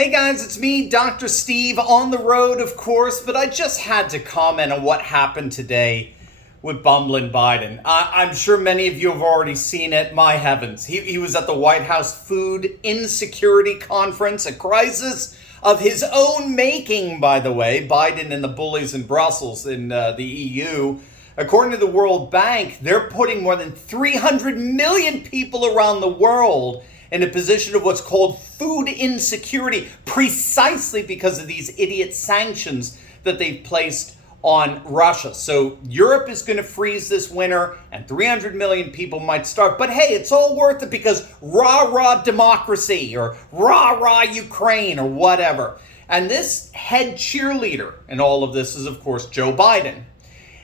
Hey guys, it's me, Dr. Steve, on the road, of course, but I just had to comment on what happened today with bumbling Biden. I'm sure many of you have already seen it. My heavens. He was at the White House Food Insecurity Conference, a crisis of his own making, by the way. Biden and the bullies in Brussels in the EU. According to the World Bank, they're putting more than 300 million people around the world in a position of what's called food insecurity, precisely because of these idiot sanctions that they've placed on Russia. So Europe is going to freeze this winter and 300 million people might starve. But hey, it's all worth it because rah-rah democracy or rah-rah Ukraine or whatever. And this head cheerleader in all of this is, of course, Joe Biden.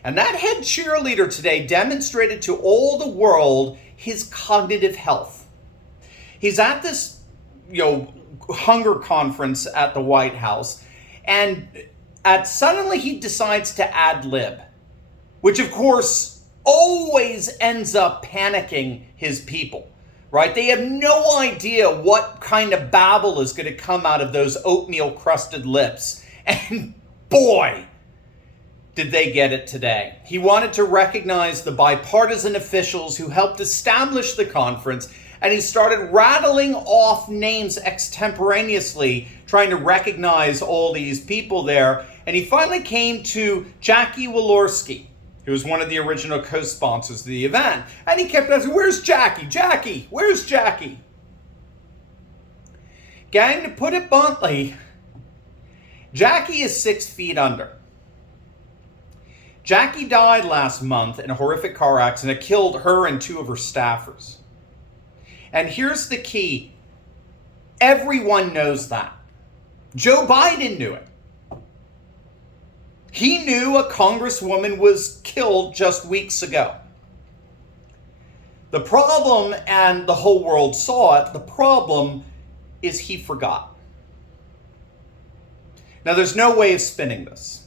And that head cheerleader today demonstrated to all the world his cognitive health. He's at this, hunger conference at the White House, and suddenly he decides to ad lib, which of course always ends up panicking his people, right? They have no idea what kind of babble is going to come out of those oatmeal crusted lips. And boy, did they get it today. He wanted to recognize the bipartisan officials who helped establish the conference, and he started rattling off names extemporaneously, trying to recognize all these people there. And he finally came to Jackie Walorski, who was one of the original co-sponsors of the event. And he kept asking, where's Jackie? Jackie, where's Jackie? Gang, to put it bluntly, Jackie is 6 feet under. Jackie died last month in a horrific car accident that killed her and 2 of her staffers. And here's the key. Everyone knows that. Joe Biden knew it. He knew a congresswoman was killed just weeks ago. The problem, and the whole world saw it, the problem is he forgot. Now, there's no way of spinning this.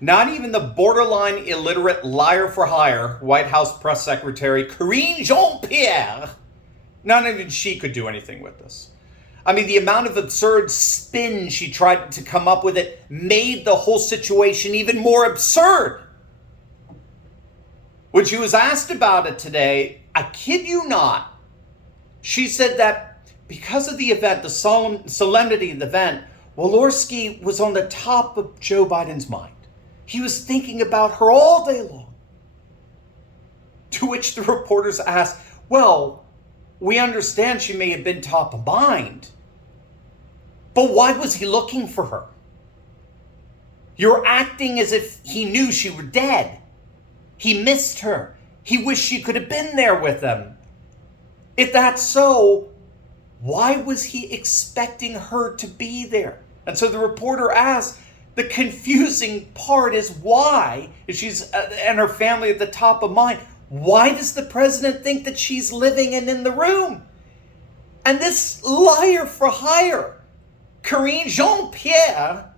Not even the borderline illiterate liar for hire White House press secretary Karine Jean-Pierre, not even she could do anything with this. I mean, the amount of absurd spin she tried to come up with it made the whole situation even more absurd. When she was asked about it today, I kid you not, she said that because of the event, the solemnity of the event, Walorski was on the top of Joe Biden's mind. He was thinking about her all day long. To which the reporters asked, well, we understand she may have been top of mind, but why was he looking for her? You're acting as if he knew she were dead. He missed her. He wished she could have been there with him. If that's so, why was he expecting her to be there? And so the reporter asked, the confusing part is why, if she's and her family at the top of mind, why does the president think that she's living and in the room? And this liar for hire, Karine Jean-Pierre,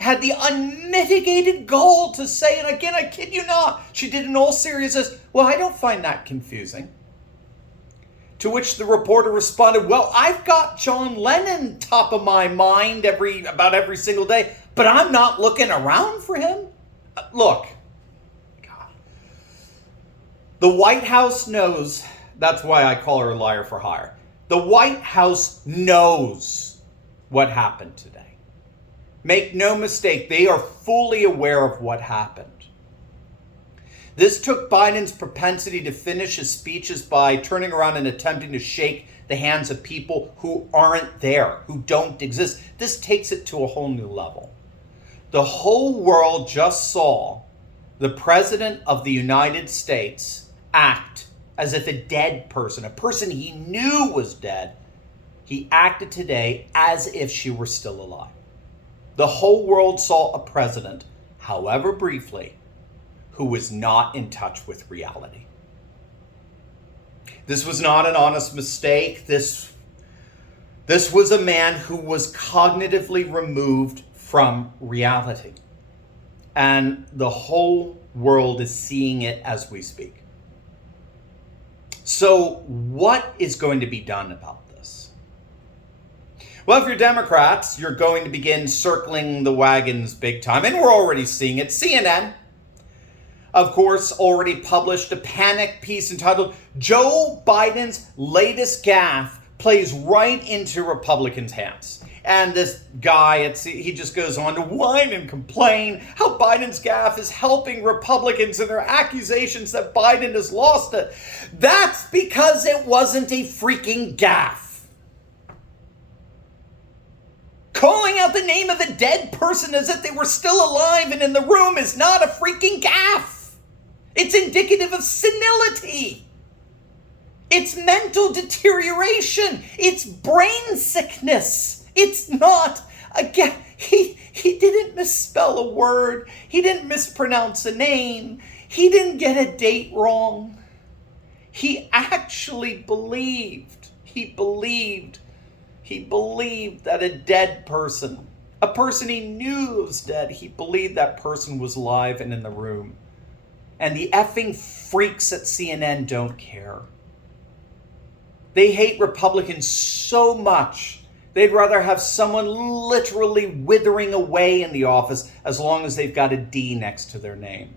had the unmitigated gall to say, and again, I kid you not, she did in all seriousness, well, I don't find that confusing. To which the reporter responded, well, I've got John Lennon top of my mind about every single day, but I'm not looking around for him. Look, the White House knows, that's why I call her a liar for hire. The White House knows what happened today. Make no mistake, they are fully aware of what happened. This took Biden's propensity to finish his speeches by turning around and attempting to shake the hands of people who aren't there, who don't exist. This takes it to a whole new level. The whole world just saw the President of the United States act as if a dead person, a person he knew was dead, he acted today as if she were still alive. The whole world saw a president, however briefly, who was not in touch with reality. This was not an honest mistake. This was a man who was cognitively removed from reality. And the whole world is seeing it as we speak. So what is going to be done about this? Well, if you're Democrats, you're going to begin circling the wagons big time, and we're already seeing it. CNN, of course, already published a panic piece entitled "Joe Biden's Latest Gaffe Plays Right into Republicans' Hands." And this guy, he just goes on to whine and complain how Biden's gaffe is helping Republicans and their accusations that Biden has lost it. That's because it wasn't a freaking gaffe. Calling out the name of a dead person as if they were still alive and in the room is not a freaking gaffe. It's indicative of senility. It's mental deterioration. It's brain sickness. It's not, again, he didn't misspell a word. He didn't mispronounce a name. He didn't get a date wrong. He actually believed that a dead person, a person he knew was dead, he believed that person was alive and in the room. And the effing freaks at CNN don't care. They hate Republicans so much. They'd rather have someone literally withering away in the office as long as they've got a D next to their name.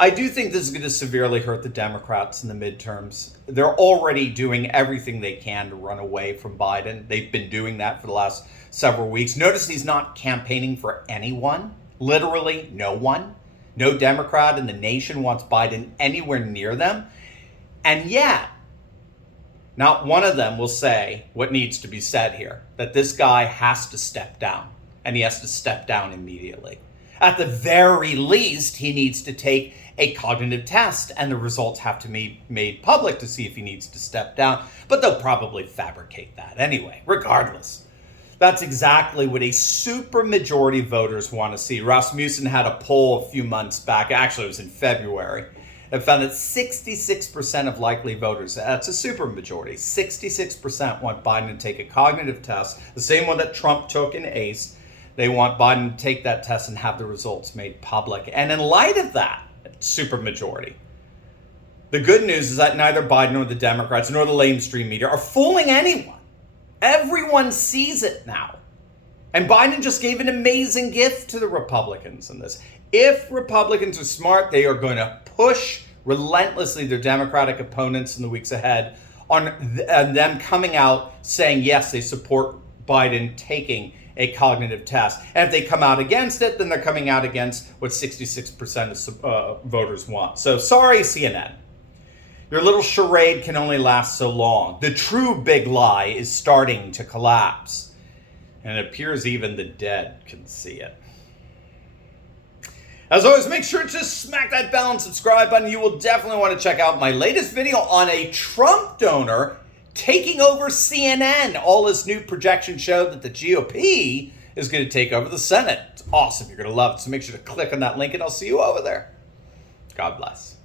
I do think this is going to severely hurt the Democrats in the midterms. They're already doing everything they can to run away from Biden. They've been doing that for the last several weeks. Notice he's not campaigning for anyone. Literally no one. No Democrat in the nation wants Biden anywhere near them. And yet, not one of them will say what needs to be said here, that this guy has to step down, and he has to step down immediately. At the very least, he needs to take a cognitive test, and the results have to be made public to see if he needs to step down. But they'll probably fabricate that anyway, regardless. That's exactly what a supermajority of voters want to see. Rasmussen had a poll a few months back, actually it was in February, and found that 66% of likely voters, that's a supermajority, 66% want Biden to take a cognitive test, the same one that Trump took in ACE. They want Biden to take that test and have the results made public. And in light of that supermajority, the good news is that neither Biden nor the Democrats nor the mainstream media are fooling anyone. Everyone sees it now. And Biden just gave an amazing gift to the Republicans in this. If Republicans are smart, they are going to push relentlessly their Democratic opponents in the weeks ahead on them coming out saying, yes, they support Biden taking a cognitive test. And if they come out against it, then they're coming out against what 66% of voters want. So sorry, CNN. Your little charade can only last so long. The true big lie is starting to collapse. And it appears even the dead can see it. As always, make sure to smack that bell and subscribe button. You will definitely want to check out my latest video on a Trump donor taking over CNN. All his new projections show that the GOP is going to take over the Senate. It's awesome. You're going to love it. So make sure to click on that link and I'll see you over there. God bless.